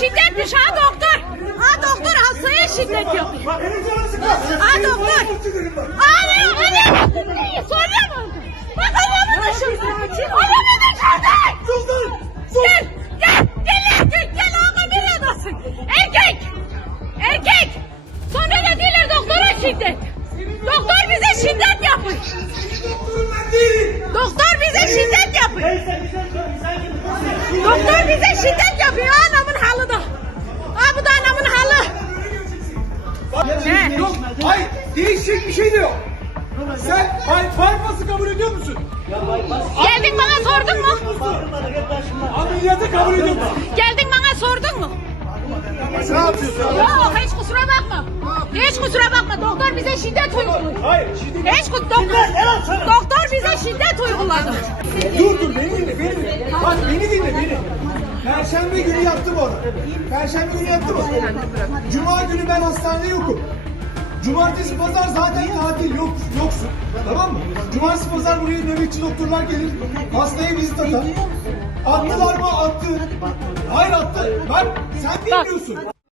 şiddetmiş ha doktor. Ha doktor hastaya şiddet yapıyor. Ha doktor. Abi abi. Soruyor mu? Bak adamı düşürdü. Adamı düşürdü. Gel gel gel erkek gel abi bir adasın. Erkek. Erkek. Sonra da diyorlar doktora şiddet. Doktor bize şiddet yapıyor. Doktor bize şiddet yapıyor. Doktor bize şiddet yapıyor Ne? Yok, hayır, değişecek bir şey de yok. Sen by- bypass'ı kabul ediyor musun? Geldin bana sordun mu? Ameliyatı kabul ediyor musun? Geldin bana sordun mu? Ne yapıyorsun? Yok hiç kusura bakma. Hiç kusura bakma. Doktor bize şiddet uyguluyor. Hayır, şimdi Hiç doktor, doktor bize şiddet uyguladı. Perşembe günü yattım orada. Perşembe günü yattım orada. Cuma günü ben hastanede yokum. Cumartesi pazar zaten tatil yok, yoksun. Tamam mı? Cumartesi pazar buraya nöbetçi doktorlar gelir. Hastaya vizit atar. Attılar mı? Attı. Hayır attı. Ben, sen bilmiyorsun.